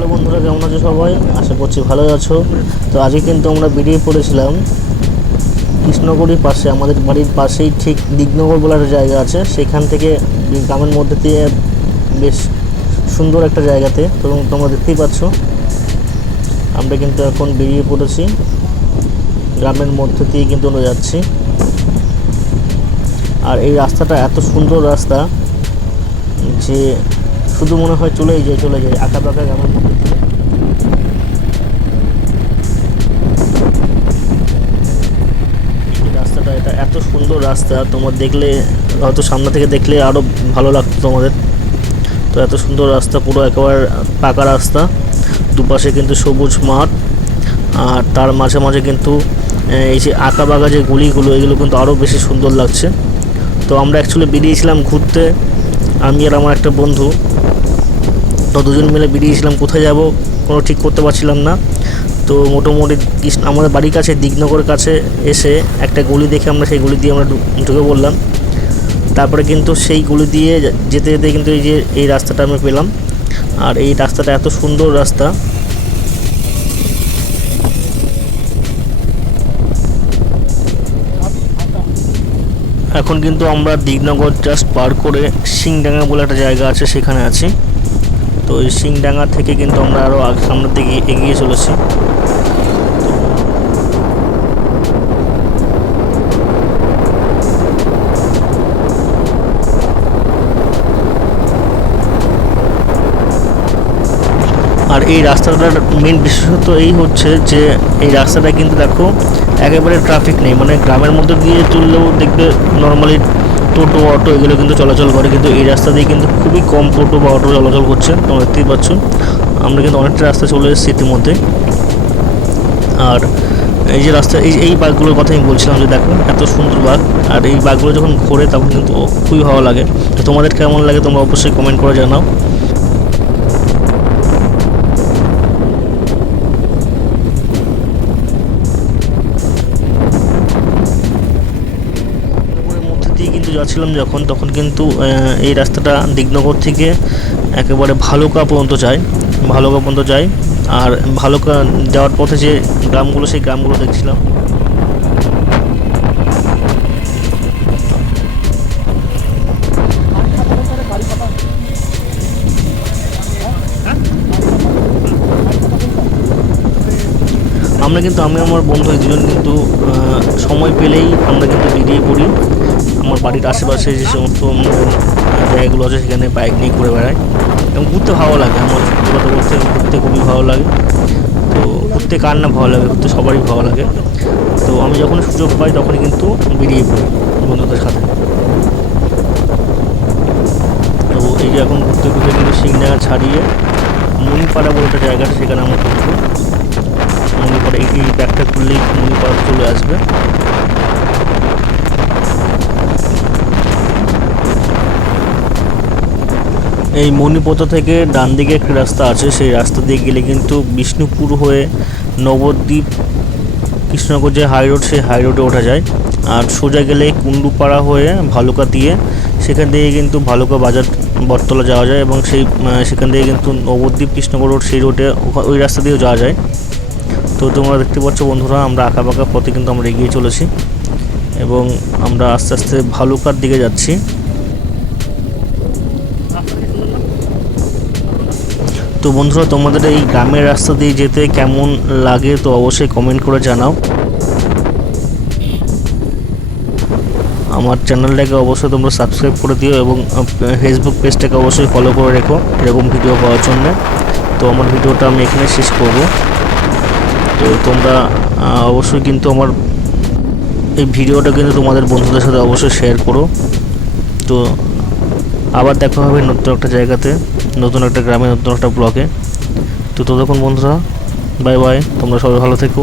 Hello বন্ধুরা, কেমন আছো সবাই? আশা করছি ভালো আছো। তো আজকে কিন্তু আমরা বেরিয়ে পড়েছিলাম কৃষ্ণগড়ির পাশে। আমাদের বাড়ির পাশেই ঠিক দিগনগর বলে একটা জায়গা আছে। সেখান থেকে গ্রামের মধ্যে দিয়ে বেশ সুন্দর একটা জায়গাতে। তো তোমরা দেখতেই পাচ্ছ, আমরা কিন্তু এখন বেরিয়ে পড়েছি। গ্রামের মধ্যে দিয়ে কিন্তু আমরা যাচ্ছি। আর এই রাস্তাটা এত সুন্দর রাস্তা যে শুধু মনে হয় চলেই যায় চলে যায় আঁকা বাঁকা গ্রামের মধ্যে রাস্তাটা, এটা এত সুন্দর রাস্তা, তোমার দেখলে, হয়তো সামনে থেকে দেখলে আরও ভালো লাগতো তোমাদের। তো এত সুন্দর রাস্তা, পুরো একেবারে পাকা রাস্তা, দুপাশে কিন্তু সবুজ মাঠ, আর তার মাঝে মাঝে কিন্তু এই যে আঁকা বাঁকা যে গুলিগুলো, এগুলো কিন্তু আরও বেশি সুন্দর লাগছে। তো আমরা অ্যাকচুয়ালি বেরিয়েছিলাম ঘুরতে আমি আর আমার একটা বন্ধু, তো দুজন মিলে বেরিয়েছিলাম, কোথায় যাব কোনো ঠিক করতে পারছিলাম না। তো মোটামুটি আমাদের বাড়ির কাছে, দিগনগরের কাছে এসে একটা গলি দেখে আমরা সেই গলি দিয়ে আমরা ঢুকে বললাম তারপরে কিন্তু সেই গলি দিয়ে যেতে যেতে কিন্তু এই যে, এই রাস্তাটা আমি পেলাম। আর এই রাস্তাটা এত সুন্দর রাস্তা এখন কিন্তু আমরা দিগনগর জাস্ট পার করে সিংডাঙ্গা বলে একটা জায়গা আছে, সেখানে আছি। তো ওই সিংডাঙ্গা থেকে কিন্তু আমরা আরও সামনের দিকে এগিয়ে চলেছি। আর এই রাস্তাটার মেন বিশেষত এই হচ্ছে যে, এই রাস্তাটা কিন্তু দেখো একেবারে ট্রাফিক নেই। মানে গ্রামের মধ্যে দিয়ে চললেও দেখবে নর্মালি টোটো অটো এগুলো কিন্তু চলাচল করে। কিন্তু এই রাস্তা দিয়ে কিন্তু খুবই কম টোটো বা অটো চলাচল করছে। তোমরা দেখতেই পাচ্ছ, আমরা কিন্তু অনেকটা রাস্তা চলে এসেছি ইতিমধ্যে। আর এই যে রাস্তা, এই এই বাঘগুলোর কথা আমি বলছিলাম যে দেখো, এত সুন্দর বাঘ। আর এই বাঘগুলো যখন ঘোরে, তখন কিন্তু খুবই ভালো লাগে। তো তোমাদের কেমন লাগে তোমরা অবশ্যই কমেন্ট করে জানাও। মধ্যে যাচ্ছিলাম যখন, তখন কিন্তু এই রাস্তাটা দিগনগর থেকে একেবারে ভালুকা পর্যন্ত যায়, ভালুকা পর্যন্ত যায়। আর ভালুকা যাওয়ার পথে যে গ্রামগুলো, সেই গ্রামগুলো দেখছিলাম। আমরা কিন্তু, আমি, আমার বন্ধু দুজন কিন্তু সময় পেলেই আমরা কিন্তু বেরিয়ে পড়ি। আমার বাড়ির আশেপাশে যে সমস্ত জায়গাগুলো আছে সেখানে বাইক নিয়ে ঘুরে বেড়াই। এবং ঘুরতে ভালো লাগে। আমার সত্যি কথা বলতে ঘুরতে খুবই ভালো লাগে। তো ঘুরতে কার না ভালো লাগে? ঘুরতে সবারই ভালো লাগে। তো আমি যখন সুযোগ পাই তখনই কিন্তু বেরিয়ে পড়ি বন্ধুদের সাথে। তো এই যে এখন ঘুরতে ঘুরতে কিন্তু সিংডাঙ্গা ছাড়িয়ে মণিপাড়া বলে একটা জায়গা সেখানে আমার ঘুরবো। এই মণিপথ থেকে ডান দিকে একটি রাস্তা আছে। সেই রাস্তা দিয়ে গেলে কিন্তু বিষ্ণুপুর হয়ে নবদ্বীপ কৃষ্ণনগর যে হাই রোড সেই হাই রোডে ওঠা যায়। আর সোজা গেলে কুন্ডুপাড়া হয়ে ভালুকা দিয়ে সেখান থেকে কিন্তু ভালুকা বাজার বটতলা যাওয়া যায় এবং সেই সেখান থেকে কিন্তু নবদ্বীপ কৃষ্ণনগর রোড সেই রোডে ওই রাস্তা দিয়েও যাওয়া যায়। তো তোমরা দেখতে পাচ্ছ বন্ধুরা, আমরা আঁকা বাঁকা পথে কিন্তু আমরা এগিয়ে চলেছি এবং আমরা আস্তে আস্তে ভালুকার দিকে যাচ্ছি। তো বন্ধুরা, তোমাদের এই গ্রামের রাস্তা দিয়ে যেতে কেমন লাগে তো অবশ্যই কমেন্ট করে জানাও। আমার চ্যানেলটাকে অবশ্যই তোমরা সাবস্ক্রাইব করে দিও এবং ফেসবুক পেজটাকে অবশ্যই ফলো করে রেখো এরকম ভিডিও পাওয়ার জন্য। তো আমার ভিডিওটা আমি এখানে শেষ করব। তো তোমরা অবশ্যই কিন্তু আমার এই ভিডিওটা কিন্তু তোমাদের বন্ধুদের সাথে অবশ্যই শেয়ার করো। তো আবার দেখা হবে নতুন একটা জায়গাতে, নতুন একটা গ্রামে, নতুন একটা ব্লকে তো ততক্ষণ বন্ধুরা, বাই বাই, তোমরা সবাই ভালো থেকো।